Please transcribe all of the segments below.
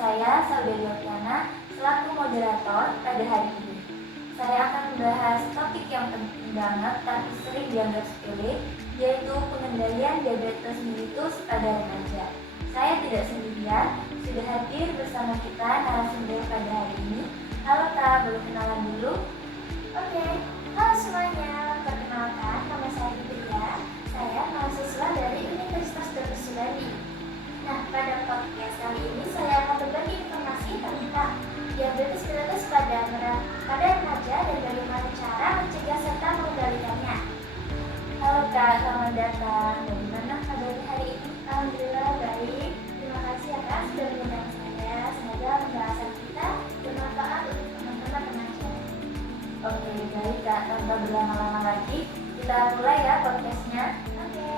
saya, Saudari Okiana, selaku moderator pada hari ini. Saya akan membahas topik yang penting banget tapi sering dianggap sepele, yaitu pengendalian diabetes mellitus pada remaja. Saya tidak sendirian, sudah hadir bersama kita narasumber pada hari ini. Halo Kak, boleh kenalan dulu? Oke, halo semuanya, perkenalkan nama saya Fitria. Saya mahasiswa dari Universitas Dr. Sudadi. Nah, pada podcast kali ini saya akan berbagi informasi tentang diabetes mellitus pada remaja dan bagaimana cara mencegah serta mengendalikannya. Halo Kak, selamat datang. Bagaimana kabar hari ini? Alhamdulillah baik. Terima kasih ya Kak sudah mengundang saya. Semoga pembahasan kita bermanfaat untuk teman-teman remaja. Oke, baik Kak, tanpa berlama-lama lagi, kita mulai ya podcastnya. Oke.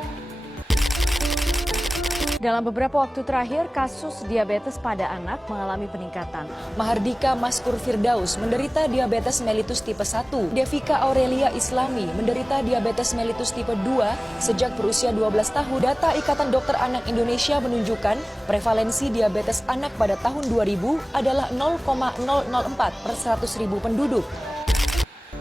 Dalam beberapa waktu terakhir, kasus diabetes pada anak mengalami peningkatan. Mahardika Maskur Firdaus menderita diabetes mellitus tipe 1. Devika Aurelia Islami menderita diabetes mellitus tipe 2 sejak berusia 12 tahun. Data Ikatan Dokter Anak Indonesia menunjukkan prevalensi diabetes anak pada tahun 2000 adalah 0,004 per 100.000 penduduk.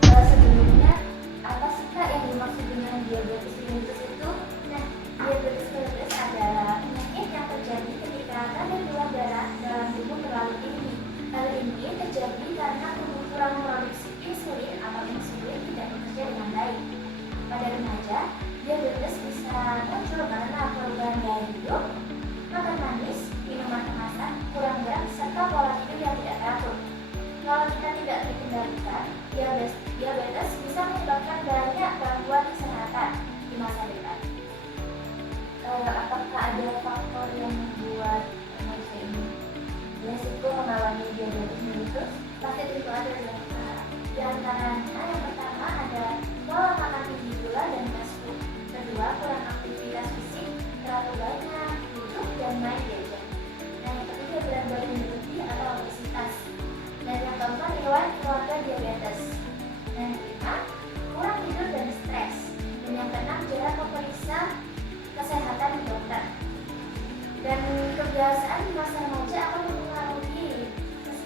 Sebelumnya, apa sih Kak yang dimaksud dengan diabetes mellitus itu? Nah, diabetes mellitus adalah penyakit yang terjadi ketika kadar gula darah dalam tubuh terlalu tinggi. Hal ini terjadi karena tubuh kurang memproduksi insulin atau insulin tidak bekerja dengan baik. Pada remaja, diabetes bisa muncul karena perubahan gaya hidup, makan manis, minuman kemasan, kurang gerak, serta pola hidup yang tidak teratur. Kalau kita tidak dikendalikan, diabetes bisa menyebabkan banyak gangguan kesehatan di masa depan. Apakah ada faktor yang membuat remaja ini beresiko mengalami diabetes mellitus? Pasti itu ada di antaranya yang pertama ada pola makan tinggi gula dan fast food. Kedua, kurang aktivitas fisik, terlalu banyak duduk dan main gadget. Nah, yang ketiga berat badan berlebih atau obesitas. Dan yang keempat riwayat keluarga diabetes. Dan yang kelima, kurang tidur dan stres. Dan yang keenam jarang memeriksa kesehatan di dokter. Dan kebiasaan di masa remaja akan mempengaruhi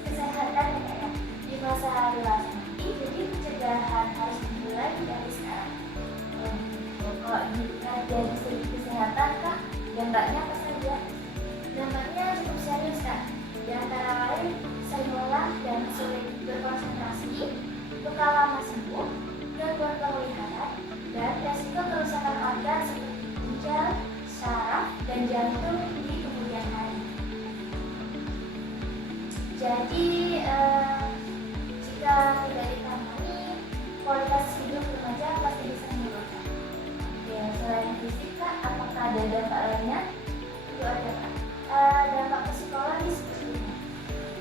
kesehatan ya di masa dewasa nanti. Jadi pencegahan harus dimulai dari sekarang. Kalau dari segi kesehatan Kak, dampaknya apa saja? Dampaknya cukup serius Kak. Di antara lain sering lelah dan sulit berkonsentrasi, luka lama sembuh, gangguan penglihatan, dan resiko kerusakan organ seperti ginjal, saraf, dan jantung di kemudian hari. Jadi jika tidak ditangani, kualitas hidup remaja pasti bisa menurun. Ya, selain fisik Kak, apakah ada dampak lainnya? Itu ada Kak. Dampak psikologis sepertinya.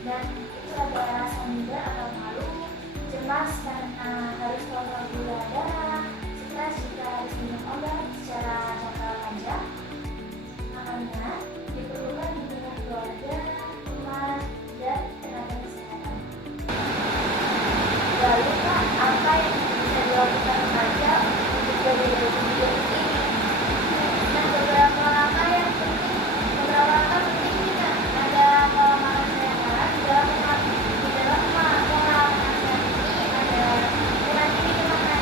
Dan itu ada rasa minder atau malu, cemas karena harus kontrol gula darah, stres jika harus minum obat secara jangka panjang. Makanya diperlukan dukungan keluarga, teman, dan tenaga kesehatan. Lalu Kak, apa yang bisa dilakukan remaja untuk menjaga diabetes mellitus ini? Dan beberapa langkah penting kita ada pola makan sehat. Di dalam pola makan sehat ini ada kurang tinggi lemak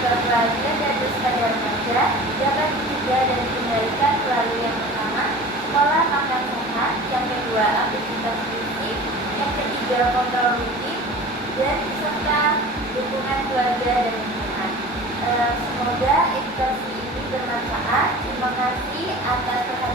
bahwa diabetes pada remaja dapat dicegah dan dikendalikan melalui yang pertama, pola makan sehat, yang kedua, aktivitas fisik, yang ketiga, kontrol rutin, dan serta dukungan keluarga dan lingkungan. Semoga edukasi ini bermanfaat. Terima kasih atas perhatian.